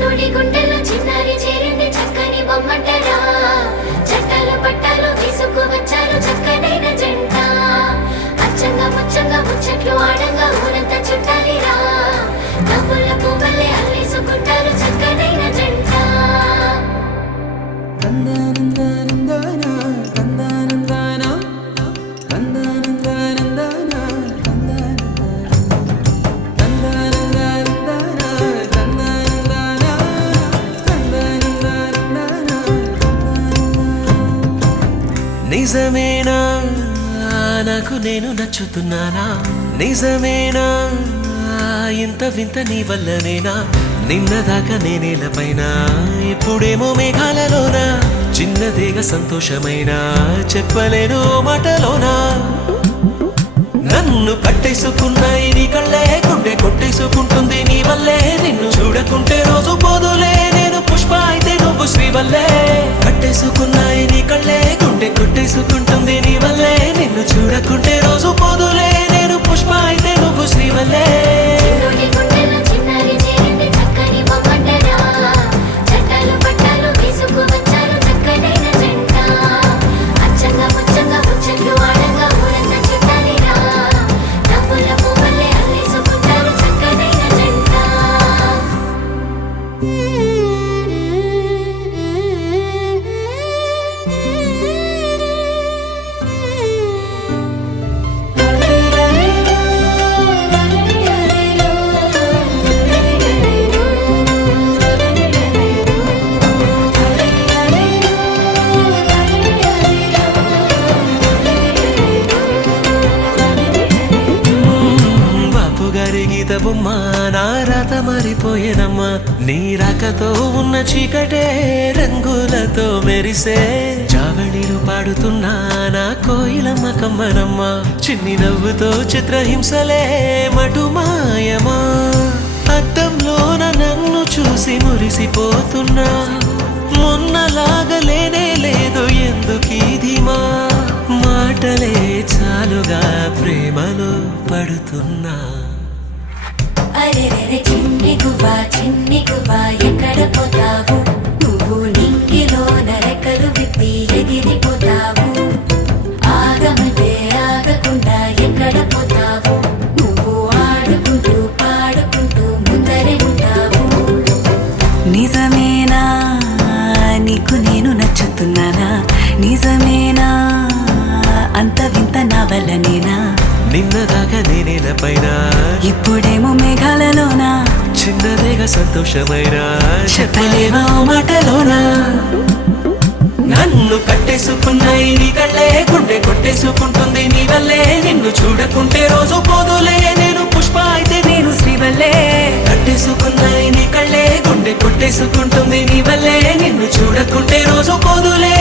చిన్నోడి గుండెల్లో చిన్నారి చేరింది చక్కని బొమ్మంటరా చట్టాలు పట్టాలు తీసుకు వచ్చారు చక్కనైన జంట అచ్చంగా ముచ్చంగా ముచ్చట్లు ఆడంగా ఊరంతా చుట్టాలిరా నవ్వుల పువ్వులే అల్లేసుకుంటారు చక్కనైన జంట నిజమేనా నాకు నేను నచ్చుతున్నానా నిజమేనా ఇంత వింత నీ వల్లనేనా నిన్నదాకా నేనేలపైన ఇప్పుడేమో మేఘాలలోనా చిన్నదేగా సంతోషమైనా చెప్పలేను మాటలోనా నన్ను కట్టేసుకున్నాయి నీ కళ్ళే గుండె కొట్టేసుకుంటుంది నీ వల్లే నిన్ను చూడకుంటే రోజు పోదులే నేను పుష్ప అయితే నువ్వు శ్రీవల్లే కట్టేసుకున్నాయి నీ కళ్ళే గుండె కొట్టేసుకుంటుంది నీ వల్లే నిన్ను చూడకుంటే రోజు పోదులే నేను పుష్ప అయితే నువ్వు శ్రీవల్లే గీత బొమ్మ నా రాత మారిపోయేనమ్మా నీ రాకతో ఉన్న చీకటే రంగులతో మెరిసే చావడిలు పాడుతున్నా నా కోయిలమ్మ కమ్మనమ్మ చిన్ని నవ్వుతో చిత్రహింసలే మటుమాయమా అద్దంలోన నన్ను చూసి మురిసిపోతున్నా మొన్నలాగలేనే లేదు ఎందుకీదిమా మాటలే చాలుగా ప్రేమలో పడుతున్నా అరెరెరె చిన్ని గువ్వా ఎక్కడ పోతావు నువ్వు నింగిలో నరకలు విప్పి ఎగిరిపోతావు ఆగమంటే ఆగకుండా ఎక్కడ పోతావు నువ్వు ఆడుకుంటూ పాడుకుంటూ ముందరే ఉంటావు నిజమేనా నీకు నేను నచ్చుతున్నానా నిజమేనా అంత వింత నా వల్లనేనా నిన్నదాకా నేనేలపైన ఇప్పుడేమో మేఘాలలోనా చిన్నదేగా సంతోషమైనా చెప్పలేవా మాటలోనా నన్ను కట్టేసుకున్నాయి నీ కళ్ళే గుండె కొట్టేసుకుంటుంది నీ వల్లే నిన్ను చూడకుంటే రోజు పోదులే నేను పుష్ప అయితే నేను శ్రీవల్లే కట్టేసుకున్నాయి నీ కళ్ళే గుండె కొట్టేసుకుంటుంది నీ వల్లే నిన్ను చూడకుంటే రోజు పోదులే